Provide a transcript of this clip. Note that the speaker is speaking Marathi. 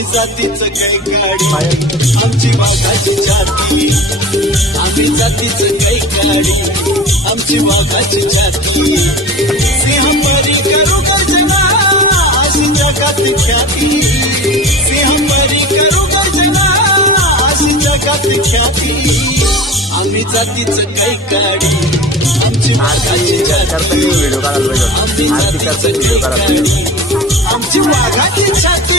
आम्ही जातीचं काही काढी आमची वाघाची छाती आम्ही जातीचं काही काढी आमची वाघाची छाती सिंहपरी करू गर्जना अशी जगात ख्याती सिंहपरी करू गर्जना अशी जगात ख्याती आम्ही जातीचं काही काढी आमची वाघाची छाती आम्ही जातीचं काही काढी आमची वाघाची छाती